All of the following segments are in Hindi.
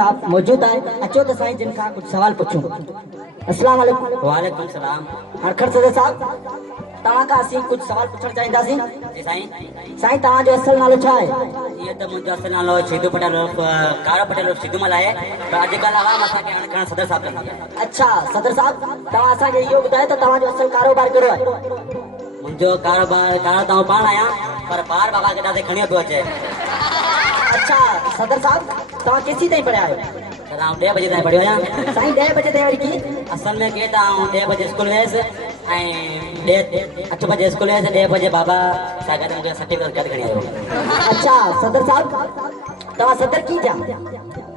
साहब मौजूद है। अचो तो साईं जिनका कुछ सवाल पूछूं। अस्सलाम वालेकुम। वालेकुम सलाम। हरखर सदर साहब तव्हां खां असीं कुछ सवाल पुछण चाहींदासीं। जी साईं। साईं तव्हां जो असल नालो छा आहे? ये तो मुंहिंजो असुल नालो सिद्धू पटेल कारो पटेल सिद्धूमल आहे, पर अॼुकल्ह आवाम असांखे हाणे खणण सदर साहब कंदी आहे। अच्छा सदर साहब तव्हां असांखे इहो ॿुधायो त तव्हांजो असल कारोबार कहिड़ो आहे? मुंहिंजो कारोबार तो पाण आहियां, पर ॿार बाबा खे ॾाढे खणी थो अचे। अच्छा सदर साहब तव्हां केसीं ताईं पढ़िया आहियो? पर आउं 10 बजे ताईं पढ़ियो आहियां। साईं 10 बजे ताईं वरी की? असल में के त आउं 10 बजे स्कूल वियसि ऐं 8 बजे स्कूल वियसि, 10 बजे बाबा सां गॾु मूंखे सर्टिफिकेट गॾु खणी आयो। अच्छा सदर साहब तव्हां सदर की थिया?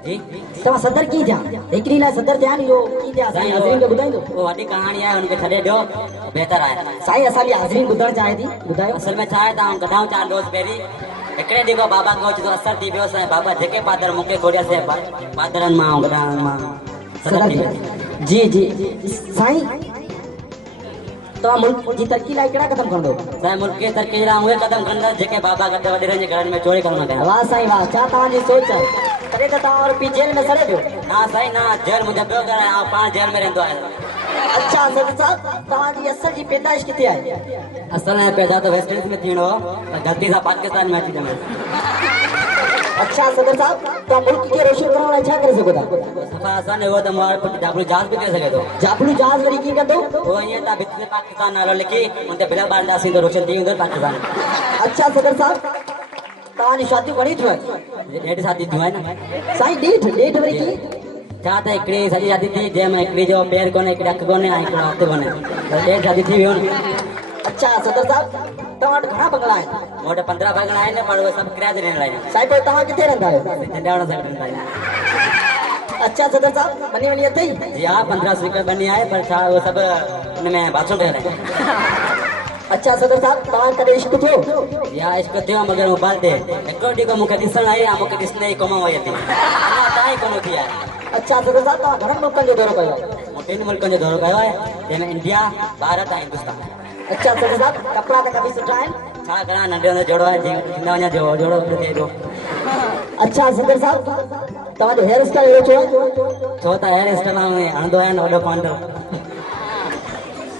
जी तव्हां सदर की थिया? हिकिड़ी लाइ सदर थिया नी इहो की थिया साईं हाज़रीन खे ॿुधाईंदो? वो वॾी कहाणी आहे, हुनखे छॾे ॾियो बहितर आहे। साईं असांजी हाज़रीन ॿुधणु चाहे थी, ॿुधायो। असल में छा आहे त आउं कढाऊं 4 दोस्त पहिरीं हिकिड़े ॾींहुं खां बाबा खां ओचितो असरु थी वियो असांजे बाबा जेके पादर मूंखे ॻोल्हियासीं पादरनि मां कढाइण मां सदर थी वियो। जी जी साईं तव्हां मुल्क जी तरक़ी लाइ कहिड़ा क़दम खणंदो? साईं मुल्क जी तरक़ी जे लाइ उहे क़दम खणंदा जेके बाबा गॾु वॾेरनि जे घरनि में चोरी करणु न कया। वाह साईं वाह, छा तव्हांजी सोच आहे। तॾहिं त तव्हां और पी जेल में सड़े पियो। ना साईं ना, जेल मुंहिंजो ॿियो घर आहे, आउं पाण जेल में रहंदो आहियां। अच्छा सदर साहब तव्हांजी असल जी पैदाइश किथे आहे? असल में पैदा तो वेस्ट इंडीज में थींदो पर ग़लती सां पाकिस्तान में अची ॼमियो। अच्छा सदर साहब तव्हां मुल्क खे रोशन करण लाइ छा करे सघो था? सफ़ा असांजो उहो त मां जाबलू जहाज बि करे सघे थो। जाबलू जहाज वरी कीअं कंदो? उहो ईअं त भित ते पाकिस्तान नालो लिखी उन ते बिल ॿारींदासीं त रोशन थी वेंदो पाकिस्तान। अच्छा सदर साहब तव्हांजी शादियूं घणी थियूं आहिनि? ॾेढ शादी थियूं आहिनि। साईं ॾेढ वरी की? छा त हिकिड़ी सॼी शादी थी जंहिंमें हिकिड़ी जो पेर कोन्हे, हिकिड़ी अखि कोन्हे ऐं हिकिड़ो हथु कोन्हे, त 1.5 शादी थी वियो न। अच्छा सदर साहब तव्हां वटि घणा बंगला आहिनि? मूं वटि 15 बंगला आहिनि, पर उहे सभु किराए ते ॾियण लाइ आहिनि। साईं पोइ तव्हां किथे रहंदा आहियो? झंडावण साइड रहंदा आहियूं। अच्छा सदर साहब बनी वनी अथई? जी हा 15 स्पीकर बनी आहे, पर छा उहे सभु हुन में बाथरूम ठहियल आहिनि। अच्छा सदर साहब तव्हां कॾहिं इश्क थियो? या इश्क थियो मगर मोबाइल ते हिकिड़ो ॾींहुं खां मूंखे ॾिसण आई आहे, मूंखे ॾिसण जी कोम वई थी अञा ताईं कोन थी आहे। अच्छा सदर साहब तव्हां घणनि मुल्कनि जो दौरो कयो? मूं 3 मुल्कनि जो दौरो कयो आहे, जंहिंमें इंडिया, भारत ऐं हिंदुस्तान। अच्छा सदर साहब कपिड़ा त काफ़ी सुठा आहिनि। छा करा नंढे हूंदे जोड़ो आहे, जीअं वञा जोड़ो थिए थो। अच्छा सदर साहब तव्हांजो हेयर स्टाइल अहिड़ो छो आहे? छो त हेयर स्टाइल में हणंदो आहे न वॾो पांडो।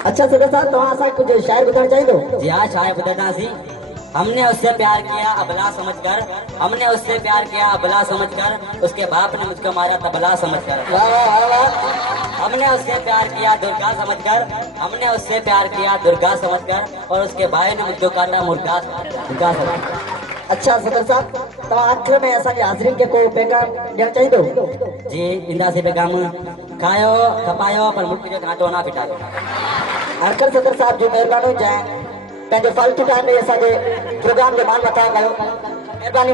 अच्छा सदर साहब तव्हां असांखे कुझु शाइर ॿुधाइणु चाहींदो? जी हाँ शायर ॿुधाईंदासीं। हमने उससे प्यार किया अबला समझकर, हमने उससे प्यार किया अबला समझकर, उसके बाप ने मुझको मारा तबला समझकर। वाह वाह वाह। हमने उससे प्यार किया दुर्गा समझकर, हमने उससे प्यार किया दुर्गा समझकर, और उसके भाई ने मुझको काटा मुर्गा समझकर। अच्छा सदर साहब तव्हां आख़िर में असांजे हाज़रीन खे को पैगाम ॾियणु चाहींदो? जी ईंदासीं पैगाम। खायो खपायो पर मुट्ठी जो कांटो ना फिटायो। हरकर सदर साहब जी महिरबानी जंहिं पंहिंजे फालतू टाइम में असांजे प्रोग्राम जो मान मथा कयो, महिरबानी।